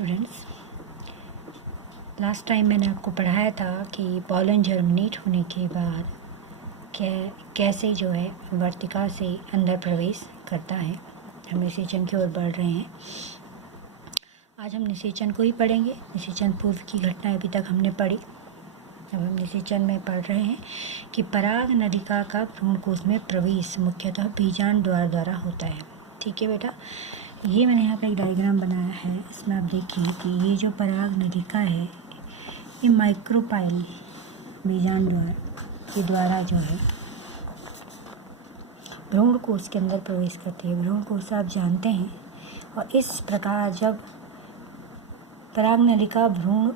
Students, last time मैंने आपको पढ़ाया था कि पॉलन जर्मिनेट होने के बाद कैसे जो है वर्तिका से अंदर प्रवेश करता है। हम निषेचन की ओर बढ़ रहे हैं। आज हम निषेचन को ही पढ़ेंगे। निषेचन पूर्व की घटनाएं अभी तक हमने पढ़ी। अब हम निषेचन में पढ़ रहे हैं कि पराग नलिका का भ्रूणकोश में प्रवेश मुख्यतः बीजांड द्वारा होता है। ठीक है बेटा, ये मैंने यहाँ पे एक डायग्राम बनाया है। इसमें आप देखिए कि ये जो पराग नलिका है ये माइक्रोपाइल बीजांड के द्वारा जो है भ्रूणकोश के अंदर प्रवेश करती है। भ्रूणकोश आप जानते हैं। और इस प्रकार जब पराग नलिका भ्रूण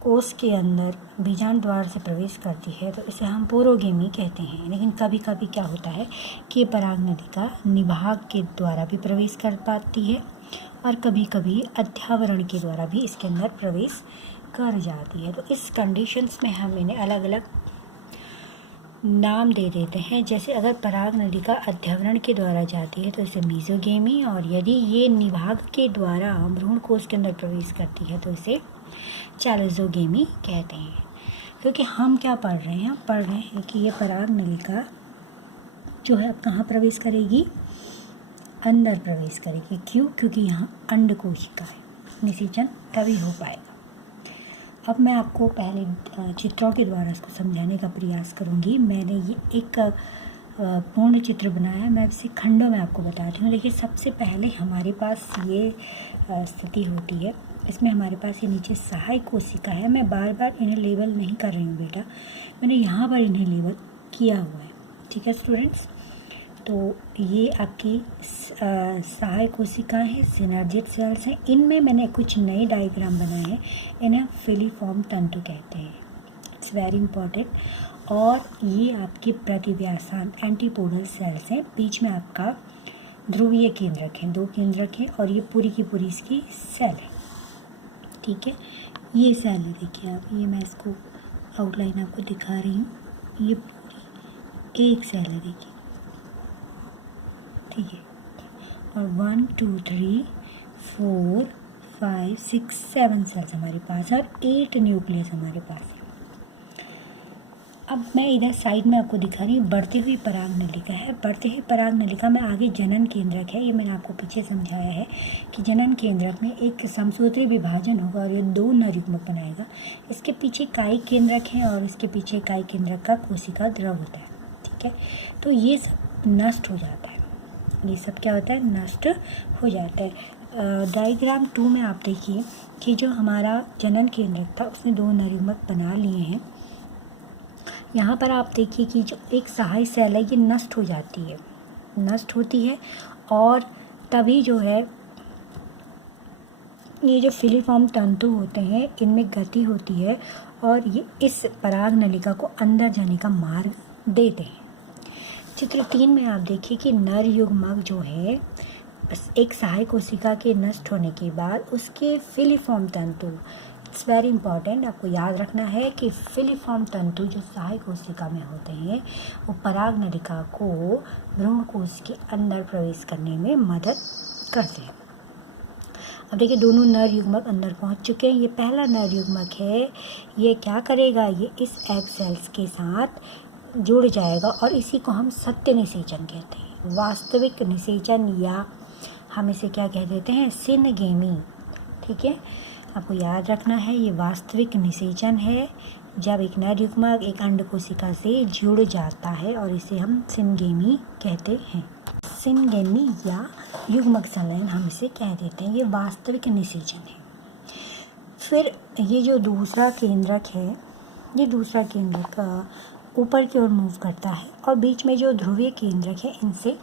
कोश के अंदर बीजांड द्वार से प्रवेश करती है तो इसे हम पोरोगेमी कहते हैं। लेकिन कभी कभी क्या होता है कि पराग नलिका निभाग के द्वारा भी प्रवेश कर पाती है और कभी कभी अध्यावरण के द्वारा भी इसके अंदर प्रवेश कर जाती है। तो इस कंडीशंस में हम इन्हें अलग अलग नाम दे देते हैं। जैसे अगर पराग नलिका अध्यावरण के द्वारा जाती है तो इसे मीजोगेमी, और यदि ये निभाग के द्वारा भ्रूणकोश के अंदर प्रवेश करती है तो इसे चैलेजोगेमी कहते हैं। क्योंकि हम क्या पढ़ रहे हैं, हम पढ़ रहे हैं कि ये पराग नलिका जो है अब कहाँ प्रवेश करेगी, अंदर प्रवेश करेगी। क्यों? क्योंकि यहाँ अंड कोशिका है, निषेचन तभी हो पाएगा। अब मैं आपको पहले चित्रों के द्वारा इसको समझाने का प्रयास करूँगी। मैंने ये एक पूर्ण चित्र बनाया है, मैं इसे खंडों में आपको बताती हूँ। देखिए, सबसे पहले हमारे पास ये स्थिति होती है। इसमें हमारे पास ये नीचे सहायक कोशिका है। मैं बार बार इन्हें लेबल नहीं कर रही हूँ बेटा, मैंने यहाँ पर इन्हें लेबल किया हुआ है। ठीक है स्टूडेंट्स, तो ये आपकी सहायक कोशिकाएँ हैं, सिनर्जिड सेल्स हैं। इनमें मैंने कुछ नए डायग्राम बनाए हैं। इन्हें फिलीफॉर्म तंतु कहते हैं। It's very important. और ये आपके प्रतिव्यासान एंटीपोडल सेल्स हैं। बीच में आपका ध्रुवीय केंद्रक है, 2 केंद्रक हैं, और ये पूरी की पूरी इसकी सेल है। ठीक है, ये सेल है। देखिए आप, ये मैं इसको आउटलाइन आपको दिखा रही हूँ। ये पूरी एक सेल है, देखिए। ठीक है, और 1 2 3 4 5 6 7 सेल्स हमारे पास और 8 न्यूक्लियस हमारे पास है। अब मैं इधर साइड में आपको दिखा रही हूँ बढ़ती हुई पराग नलिका है। बढ़ती हुई पराग नलिका में आगे जनन केंद्रक है। ये मैंने आपको पीछे समझाया है कि जनन केंद्रक में एक समसूत्री विभाजन होगा और ये 2 नर युग्मक बनाएगा। इसके पीछे कायिक केंद्रक है और इसके पीछे कायिक केंद्रक का कोशिका द्रव होता है। ठीक है, तो ये सब नष्ट हो जाता है। ये सब क्या होता है, नष्ट हो जाता है। डायग्राम 2 में आप देखिए कि जो हमारा जनन केंद्रक था उसने 2 नर युग्मक बना लिए हैं। यहाँ पर आप देखिए कि जो एक सहायक सेल है ये नष्ट हो जाती है, नष्ट होती है, और तभी जो है ये जो फिलीफॉर्म तंतु होते हैं इनमें गति होती है और ये इस पराग नलिका को अंदर जाने का मार्ग देते हैं। चित्र 3 में आप देखिए कि नर युग्मक जो है एक सहायक कोशिका के नष्ट होने के बाद उसके फिलीफॉर्म तंतु, इट्स वेरी इंपॉर्टेंट, आपको याद रखना है कि फिलीफॉर्म तंतु जो सहायक कोशिका में होते हैं वो पराग नलिका को भ्रूणकोश के अंदर प्रवेश करने में मदद करते हैं। अब देखिए, दोनों नर युग्मक अंदर पहुंच चुके हैं। ये पहला नर युग्मक है, ये क्या करेगा, ये इस एग सेल्स के साथ जुड़ जाएगा और इसी को हम सत्य निषेचन कहते हैं। वास्तविक निषेचन, या हम इसे क्या कह देते हैं, सिनगेमी। ठीक है, आपको याद रखना है ये वास्तविक निषेचन है जब एक नर युग्मक एक अंड कोशिका से जुड़ जाता है और इसे हम सिनगेमी कहते हैं। सिनगेमी या युग्मक संलयन हम इसे कह देते हैं। ये वास्तविक निषेचन है। फिर ये जो दूसरा केंद्रक है, ये दूसरा केंद्रक ऊपर की ओर मूव करता है और बीच में जो ध्रुवीय केंद्रक है इनसे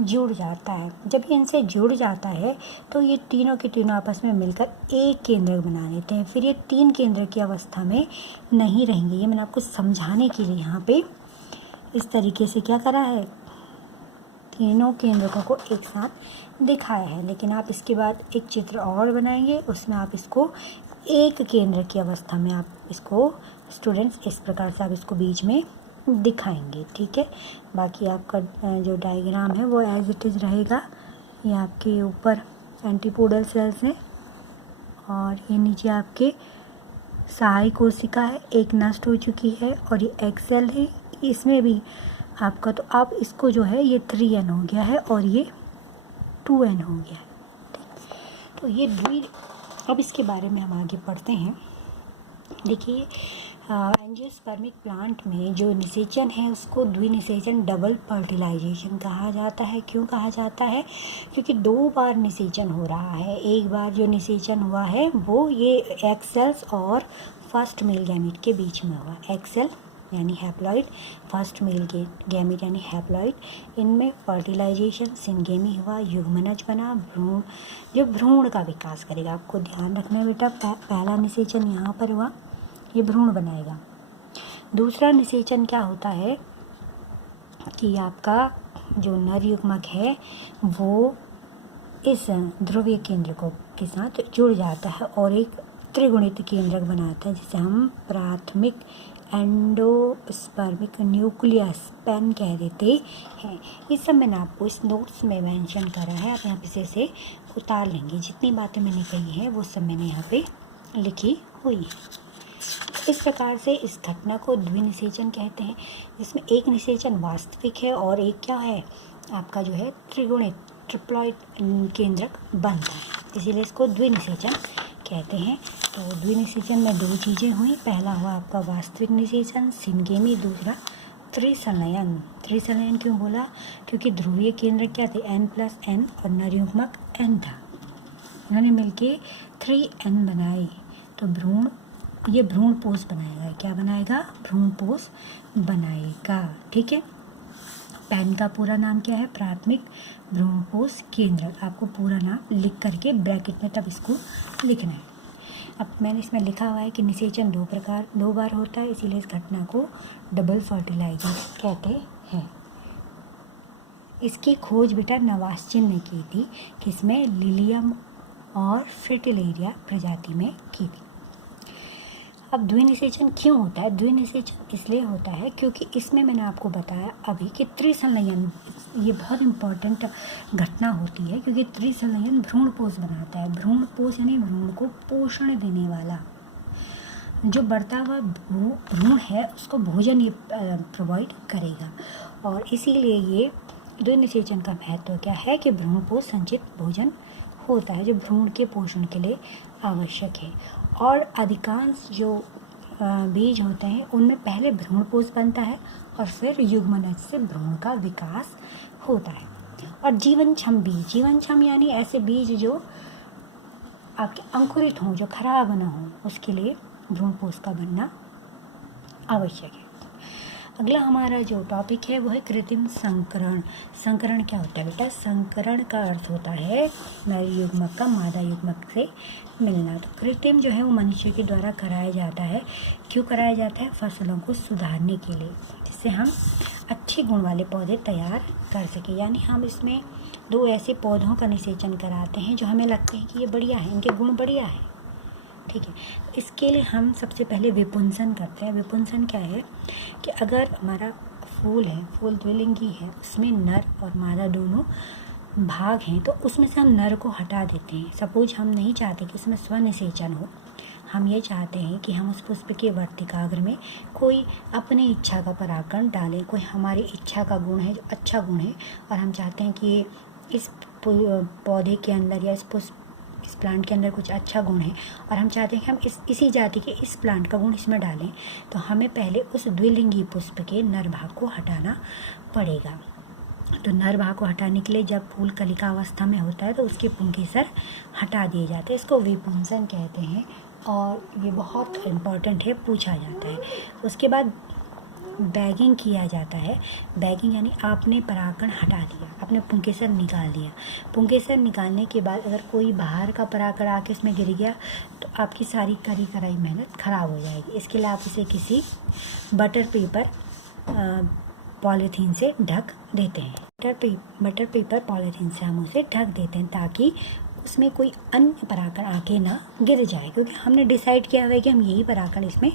जुड़ जाता है। जब ये इनसे जुड़ जाता है तो ये तीनों के तीनों आपस में मिलकर एक केंद्रक बना लेते हैं। फिर ये 3 केंद्रक की अवस्था में नहीं रहेंगे। ये मैंने आपको समझाने के लिए यहाँ पे इस तरीके से क्या करा है, तीनों केंद्रकों को एक साथ दिखाया है। लेकिन आप इसके बाद एक चित्र और बनाएंगे, उसमें आप इसको एक केंद्र की अवस्था में आप इसको स्टूडेंट्स इस प्रकार से आप इसको बीच में दिखाएंगे। ठीक है, बाकी आपका जो डायग्राम है वो एज इट इज़ रहेगा। ये आपके ऊपर एंटीपोडल सेल्स हैं। और ये नीचे आपके सहायी कोशिका है, एक नष्ट हो चुकी है, और ये एग सेल है, इसमें भी आपका, तो अब इसको जो है ये 3N हो गया है और ये 2N हो गया है। ठीक, तो ये अब इसके बारे में हम आगे पढ़ते हैं। देखिए, एंजियोस्पर्मिक प्लांट में जो निषेचन है उसको द्विनिषेचन डबल फर्टिलाइजेशन कहा जाता है। क्यों कहा जाता है? क्योंकि 2 बार निषेचन हो रहा है। एक बार जो निषेचन हुआ है वो ये एग सेल्स और फर्स्ट मेल गैमीट के बीच में हुआ। एग सेल यानी हैप्लॉइड, फर्स्ट मेल गैमीट यानी हैप्लॉइड, इनमें फर्टिलाइजेशन सिनगेमी हुआ, युग्मनज बना, भ्रूण, जो भ्रूण का विकास करेगा। आपको ध्यान रखना है बेटा, पहला निषेचन यहाँ पर हुआ, ये भ्रूण बनाएगा। दूसरा निषेचन क्या होता है कि आपका जो नर युग्मक है वो इस ध्रुवीय केंद्रकों के साथ जुड़ जाता है और एक त्रिगुणित केंद्रक बनाता है, जिसे हम प्राथमिक एंडोस्पर्मिक न्यूक्लियस पेन कह देते हैं। इस सब मैंने आपको इस नोट्स में मेंशन करा है, आप यहाँ पे से उतार लेंगे। जितनी बातें मैंने कही हैं वो सब मैंने यहाँ पे लिखी हुई है। इस प्रकार से इस घटना को द्विनिषेचन कहते हैं, जिसमें एक निषेचन वास्तविक है और एक क्या है, आपका जो है त्रिगुणित ट्रिप्लॉइड केंद्रक बनता है, इसीलिए इसको द्विनिषेचन कहते हैं। तो द्विनिषेचन में 2 चीज़ें हुई, पहला हुआ आपका वास्तविक निषेचन सिनगेमी, दूसरा त्रिसंलयन। त्रिसंलयन क्यों बोला? क्योंकि ध्रुवीय केंद्र क्या थे, N+N, और नर युग्मक N था, इन्होंने मिलके 3N बनाए। तो ये भ्रूणपोष बनाएगा। क्या बनाएगा? भ्रूणपोष बनाएगा। ठीक है, पेन का पूरा नाम क्या है? प्राथमिक भ्रूणपोष केंद्र। आपको पूरा नाम लिख करके ब्रैकेट में तब इसको लिखना है। अब मैंने इसमें लिखा हुआ है कि निषेचन 2 बार होता है, इसीलिए इस घटना को डबल फर्टिलाइजेशन कहते हैं। इसकी खोज बेटा नवास्चिन ने की थी, किसमें? लिलियम और फ्रिटिलेरिया प्रजाति में की थी। अब द्विनिषेचन क्यों होता है? द्विनिषेचन इसलिए होता है क्योंकि इसमें मैंने आपको बताया अभी कि त्रिसंलयन, ये बहुत इम्पॉर्टेंट घटना होती है, क्योंकि त्रिसंलयन भ्रूणपोष बनाता है। भ्रूणपोष यानी भ्रूण को पोषण देने वाला, जो बढ़ता हुआ भ्रूण है उसको भोजन ये प्रोवाइड करेगा। और इसीलिए ये द्विनिषेचन का महत्व क्या है कि भ्रूणपोष संचित भोजन होता है, जो भ्रूण के पोषण के लिए आवश्यक है। और अधिकांश जो बीज होते हैं उनमें पहले भ्रूणपोष बनता है और फिर युग्मनज से भ्रूण का विकास होता है। और जीवनक्षम बीज, जीवनक्षम यानी ऐसे बीज जो आपके अंकुरित हों, जो खराब ना हों, उसके लिए भ्रूणपोष का बनना आवश्यक है। अगला हमारा जो टॉपिक है वो है कृत्रिम संकरण। संकरण क्या होता है बेटा? संकरण का अर्थ होता है नर युग्मक का मादा युग्मक से मिलना। तो कृत्रिम जो है वो मनुष्य के द्वारा कराया जाता है। क्यों कराया जाता है? फसलों को सुधारने के लिए, जिससे हम अच्छे गुण वाले पौधे तैयार कर सकें। यानी हम इसमें 2 ऐसे पौधों का निषेचन कराते हैं जो हमें लगते हैं कि ये बढ़िया है, इनके गुण बढ़िया है। ठीक है, इसके लिए हम सबसे पहले विपुंसन करते हैं। विपुंसन क्या है कि अगर हमारा फूल है, फूल द्विलिंगी है, उसमें नर और मादा दोनों भाग हैं, तो उसमें से हम नर को हटा देते हैं। सपोज हम नहीं चाहते कि उसमें स्वनिषेचन हो, हम ये चाहते हैं कि हम उस पुष्प के वर्तिकाग्र में कोई अपनी इच्छा का परागकण डालें, कोई हमारी इच्छा का गुण है जो अच्छा गुण है, और हम चाहते हैं कि इस पौधे के अंदर या इस प्लांट के अंदर कुछ अच्छा गुण है, और हम चाहते हैं कि हम इसी जाति के इस प्लांट का गुण इसमें डालें, तो हमें पहले उस द्विलिंगी पुष्प के नर भाग को हटाना पड़ेगा। तो नर भाग को हटाने के लिए जब फूल कलिका अवस्था में होता है तो उसके पुंकेसर हटा दिए जाते हैं, इसको विपुंसन कहते हैं, और ये बहुत इम्पॉर्टेंट है, पूछा जाता है। उसके बाद बैगिंग किया जाता है। बैगिंग यानी आपने परागकण हटा दिया, आपने पुंकेसर निकाल दिया। पुंकेसर निकालने के बाद अगर कोई बाहर का परागकण आके इसमें गिर गया तो आपकी सारी करी कराई मेहनत ख़राब हो जाएगी। इसके लिए आप इसे किसी बटर पेपर पॉलीथीन से ढक देते हैं। बटर पेपर पॉलीथीन से हम उसे ढक देते हैं ताकि उसमें कोई अन्य परागकण आके ना गिर जाए, क्योंकि हमने डिसाइड किया हुआ है कि हम यही परागकण इसमें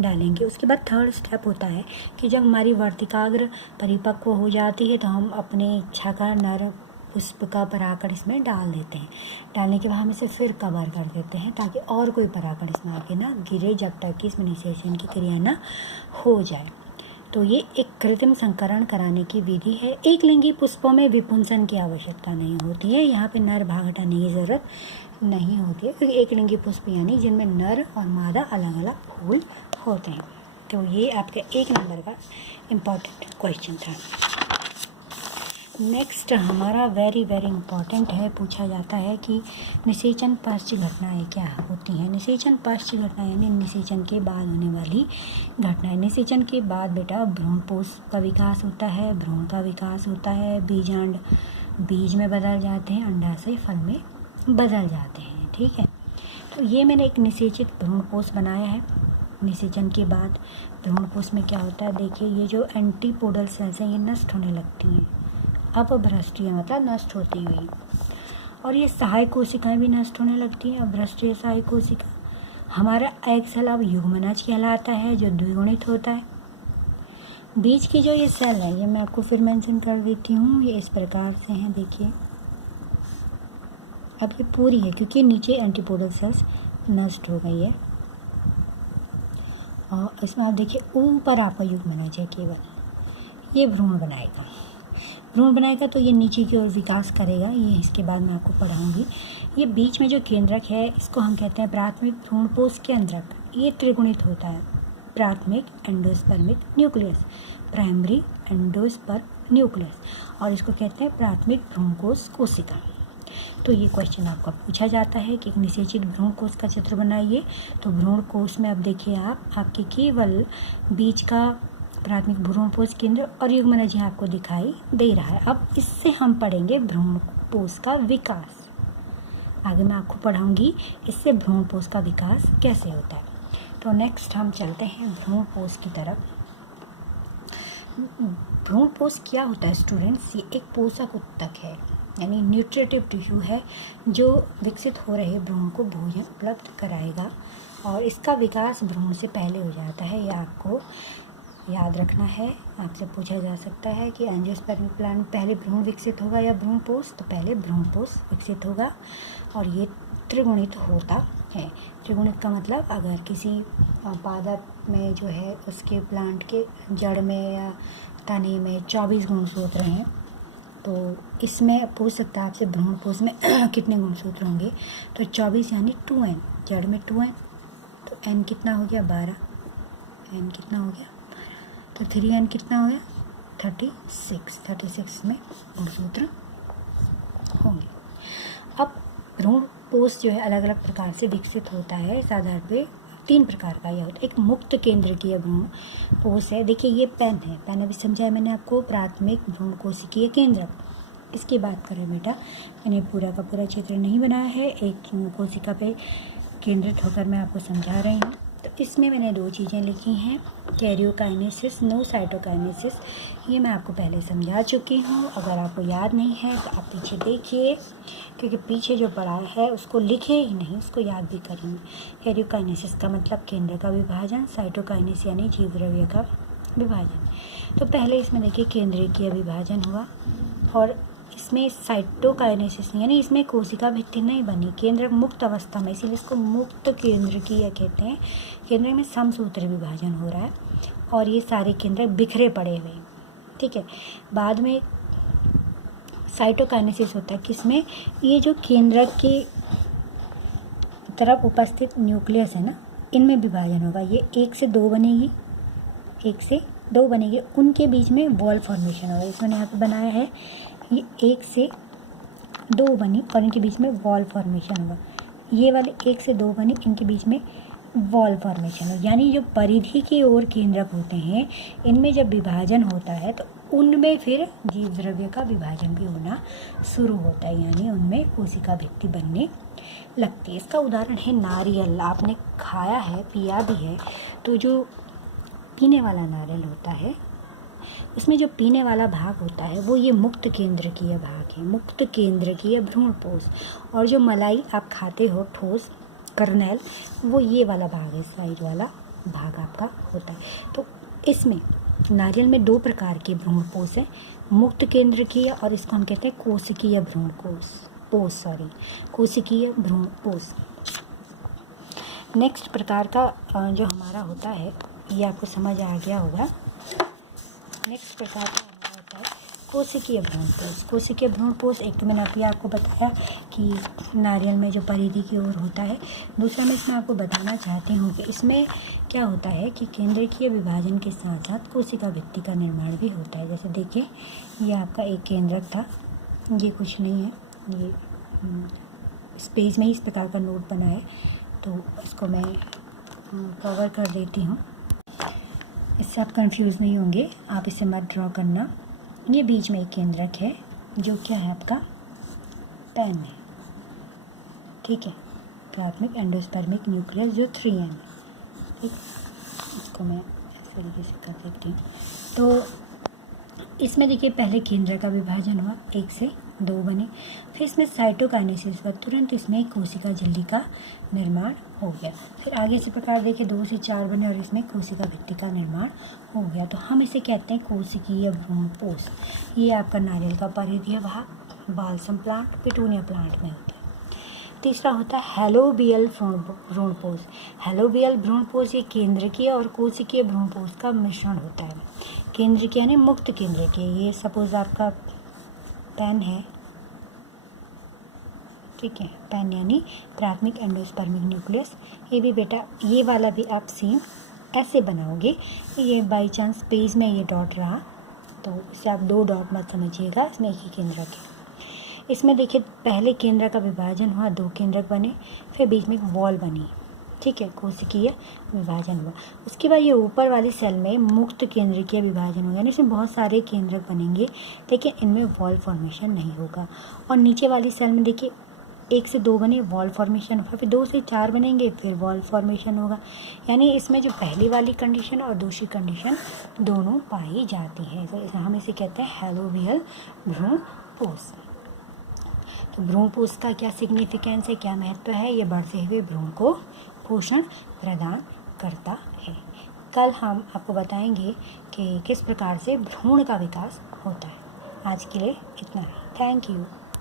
डालेंगे। उसके बाद 3rd स्टेप होता है कि जब हमारी वर्तिकाग्र परिपक्व हो जाती है तो हम अपने इच्छा का नर पुष्प का परागकण इसमें डाल देते हैं। डालने के बाद हम इसे फिर कवर कर देते हैं ताकि और कोई परागकण इसमें आके ना गिरे, जब तक कि इसमें निषेचन की क्रिया ना हो जाए। तो ये एक कृत्रिम संकरण कराने की विधि है। एक लिंगी पुष्पों में विपुंसन की आवश्यकता नहीं होती है, यहाँ पे नर भाग हटाने की ज़रूरत नहीं होती है, क्योंकि एक लिंगी पुष्प यानी जिनमें नर और मादा अलग अलग फूल होते हैं। तो ये आपका 1 नंबर का इम्पॉर्टेंट क्वेश्चन था। नेक्स्ट हमारा वेरी इम्पॉर्टेंट है, पूछा जाता है कि निषेचन पश्च घटनाएं क्या होती हैं। निषेचन पश्च घटनाएं यानी निषेचन के बाद होने वाली घटनाएं। निषेचन के बाद बेटा भ्रूणपोष का विकास होता है, भ्रूण का विकास होता है, बीजांड बीज में बदल जाते हैं, अंडाशय फल में बदल जाते हैं। ठीक है, तो ये मैंने एक निषेचित भ्रूणपोष बनाया है। निषेचन के बाद भ्रूणपोष में क्या होता है, देखिए ये जो एंटीपोडल सेल्स हैं ये नष्ट होने लगती हैं। अपभ्रष्टीय मतलब नष्ट होती हुई, और ये सहायक कोशिकाएं भी नष्ट होने लगती हैं। अपभ्रष्टीय सहायक कोशिका हमारा एग सेल अब युग्मनज कहलाता है, जो द्विगुणित होता है। बीज की जो ये सेल है, ये मैं आपको फिर मेंशन कर देती हूँ, ये इस प्रकार से हैं। देखिए अब ये पूरी है क्योंकि नीचे एंटीपोडल सेल्स नष्ट हो गई है, और इसमें आप देखिए ऊपर आपका युग्मनज है केवल। ये भ्रूण बनाएगा तो ये नीचे की ओर विकास करेगा, ये इसके बाद मैं आपको पढ़ाऊंगी। ये बीच में जो केंद्रक है इसको हम कहते हैं प्राथमिक भ्रूणपोष केंद्रक। ये त्रिगुणित होता है, प्राथमिक endospermic nucleus, primary endosperm nucleus, और इसको कहते हैं प्राथमिक भ्रूणकोष कोशिका। तो ये क्वेश्चन आपका पूछा जाता है कि एक निषेचित भ्रूण कोष का चित्र बनाइए। तो भ्रूण कोष में अब देखिए आपके केवल बीज का प्राथमिक भ्रूणपोष केंद्र और युग्मनज आपको दिखाई दे रहा है। अब इससे हम पढ़ेंगे भ्रूणपोष का विकास। आगे मैं आपको पढ़ाऊंगी इससे भ्रूणपोष का विकास कैसे होता है। तो नेक्स्ट हम चलते हैं भ्रूणपोष की तरफ। भ्रूणपोष क्या होता है स्टूडेंट्स, ये एक पोषक उत्तक है, यानी न्यूट्रिटिव टिश्यू है जो विकसित हो रहे भ्रूण को भोजन उपलब्ध कराएगा, और इसका विकास भ्रूण से पहले हो जाता है। यह आपको याद रखना है। आपसे पूछा जा सकता है कि एंजियोस्पर्मिक प्लांट पहले भ्रूण विकसित होगा या भ्रूणपोष, तो पहले भ्रूणपोष विकसित होगा, और ये त्रिगुणित होता है। त्रिगुणित का मतलब अगर किसी पादप में जो है उसके प्लांट के जड़ में या तने में 24 गुणसूत्र हैं, तो इसमें पूछ सकता है आपसे भ्रूणपोष में कितने गुणसूत्र होंगे। तो 24 यानी 2n, जड़ में 2n, तो n कितना हो गया 12, n कितना हो गया, तो 3n कितना हो गया 36 में गुणसूत्र होंगे। अब भ्रूणपोष जो है अलग अलग प्रकार से विकसित होता है। इस आधार पे 3 प्रकार का यह होता है। एक मुक्त केंद्रकीय भ्रूणपोष है, देखिए ये पेन है, पेन अभी समझाया मैंने आपको, प्राथमिक भ्रूणकोशिकीय केंद्रक। इसकी बात करें बेटा, मैंने पूरा का पूरा चित्र नहीं बनाया है, एक कोशिका पे केंद्रित होकर मैं आपको समझा रही हूँ। तो इसमें मैंने 2 चीज़ें लिखी हैं, कैरियोकाइनेसिस, नो साइटोकाइनेसिस, ये मैं आपको पहले समझा चुकी हूँ। अगर आपको याद नहीं है तो आप पीछे देखिए, क्योंकि पीछे जो पढ़ा है उसको लिखे ही नहीं, उसको याद भी करेंगे। कैरियोकाइनेसिस का मतलब केंद्र का विभाजन, साइटोकाइनेसिस यानी जीव द्रव्य का विभाजन। तो पहले इसमें देखिए केंद्रीय विभाजन हुआ, और इसमें साइटोकाइनेसिस यानी इसमें कोशिका भित्ति नहीं बनी, केंद्र मुक्त अवस्था में, इसीलिए इसको मुक्त केंद्रकीय कहते हैं। केंद्र में समसूत्र विभाजन हो रहा है और ये सारे केंद्र बिखरे पड़े हुए, ठीक है। बाद में साइटोकाइनेसिस होता है किसमें, ये जो केंद्र के तरफ उपस्थित न्यूक्लियस है ना, इनमें विभाजन होगा। ये 1 से 2 बनेगी, 1 से 2 बनेगी, उनके बीच में वॉल फॉर्मेशन होगा। इसमें यहाँ पे बनाया है, ये 1 से 2 बनी और इनके बीच में वॉल फॉर्मेशन होगा। ये वाले 1 से 2 बनी, इनके बीच में वॉल फॉर्मेशन हो, यानी जो परिधि की ओर केंद्रक होते हैं इनमें जब विभाजन होता है तो उनमें फिर जीव द्रव्य का विभाजन भी होना शुरू होता है, यानी उनमें कोशिका भित्ति बनने लगती है। इसका उदाहरण है नारियल, आपने खाया है, पिया भी है, तो जो पीने वाला नारियल होता है उसमें जो पीने वाला भाग होता है वो ये मुक्त केंद्रकीय भाग है, मुक्त केंद्रकीय भ्रूणपोष। और जो मलाई आप खाते हो ठोस कर्नेल, वो ये वाला भाग है, साइड वाला भाग आपका होता है। तो इसमें नारियल में 2 प्रकार के भ्रूणपोष हैं, मुक्त केंद्रकीय और इसको हम कहते हैं कोशिकीय भ्रूण कोशिकीय भ्रूण कोश। नेक्स्ट प्रकार का जो हमारा होता है, ये आपको समझ आ गया होगा। नेक्स्ट प्रकार का हमारा होता है कोशिकीय भ्रूण कोश। कोशिकीय भ्रूण कोश, एक तो मैंने अभी आपको बताया कि नारियल में जो परिधि की ओर होता है। दूसरा मैं इसमें आपको बताना चाहती हूँ कि इसमें क्या होता है कि केंद्रकीय विभाजन के साथ साथ कोशिका भित्ति का निर्माण भी होता है। जैसे देखिए, ये आपका एक केंद्रक था, ये कुछ नहीं है, ये इस पेज में ही इस प्रकार का नोट बना है, तो इसको मैं कवर कर देती हूँ, इससे आप कंफ्यूज नहीं होंगे। आप इसे मत ड्रॉ करना। ये बीच में एक केंद्रक है जो क्या है, आपका पेन है, ठीक है, प्राथमिक एंडोस्पर्मिक न्यूक्लियस जो 3M है, ठीक। इसको मैं इस तरीके से कर देती हूँ। तो इसमें देखिए, पहले केंद्र का विभाजन हुआ, 1 से 2 बने, फिर इसमें साइटोकाइनेसिस हुआ, तुरंत इसमें एक कोशिका झिल्ली का निर्माण हो गया। फिर आगे इसी प्रकार देखिए 2 से 4 बने और इसमें कोशिका भित्ति का निर्माण हो गया। तो हम इसे कहते हैं कोशिकीय भ्रूण कोश। ये आपका नारियल का परिधीय भाग बालसम प्लांट, पिटूनिया प्लांट में होता है। तीसरा होता है हेलोबियल भ्रूण कोश। हेलोबियल भ्रूण कोश ये केंद्रकीय और कोशिकीय भ्रूण कोश का मिश्रण होता है। केंद्रकीय यानी मुक्त केंद्रकीय, ये सपोज आपका पेन है, ठीक है, पेन यानी प्राथमिक एंडोस्पर्मिक न्यूक्लियस। ये भी बेटा, ये वाला भी आप सेम ऐसे बनाओगे। ये बाई चांस पेज में ये डॉट रहा तो इसे आप 2 डॉट मत समझिएगा, इसमें एक ही केंद्रक है। इसमें देखिए, पहले केंद्र का विभाजन हुआ, 2 केंद्रक बने, फिर बीच में एक वॉल बनी, ठीक है, कोशिकीय विभाजन हुआ। उसके बाद ये ऊपर वाली सेल में मुक्त केंद्रकीय विभाजन होगा, यानी इसमें बहुत सारे केंद्रक बनेंगे, लेकिन इनमें वॉल फॉर्मेशन नहीं होगा। और नीचे वाली सेल में देखिए 1 से 2 बने, वॉल फॉर्मेशन होगा, फिर 2 से 4 बनेंगे, फिर वॉल फॉर्मेशन होगा। यानी इसमें जो पहली वाली कंडीशन और दूसरी कंडीशन दोनों पाई जाती है। तो हम इसे कहते हैं हेलोबियल भ्रूण कोश। तो भ्रूण कोश का क्या सिग्निफिकेंस है, क्या महत्व है, ये बढ़ते हुए भ्रूण को पोषण प्रदान करता है। कल हम आपको बताएंगे कि किस प्रकार से भ्रूण का विकास होता है। आज के लिए इतना ही। Thank you.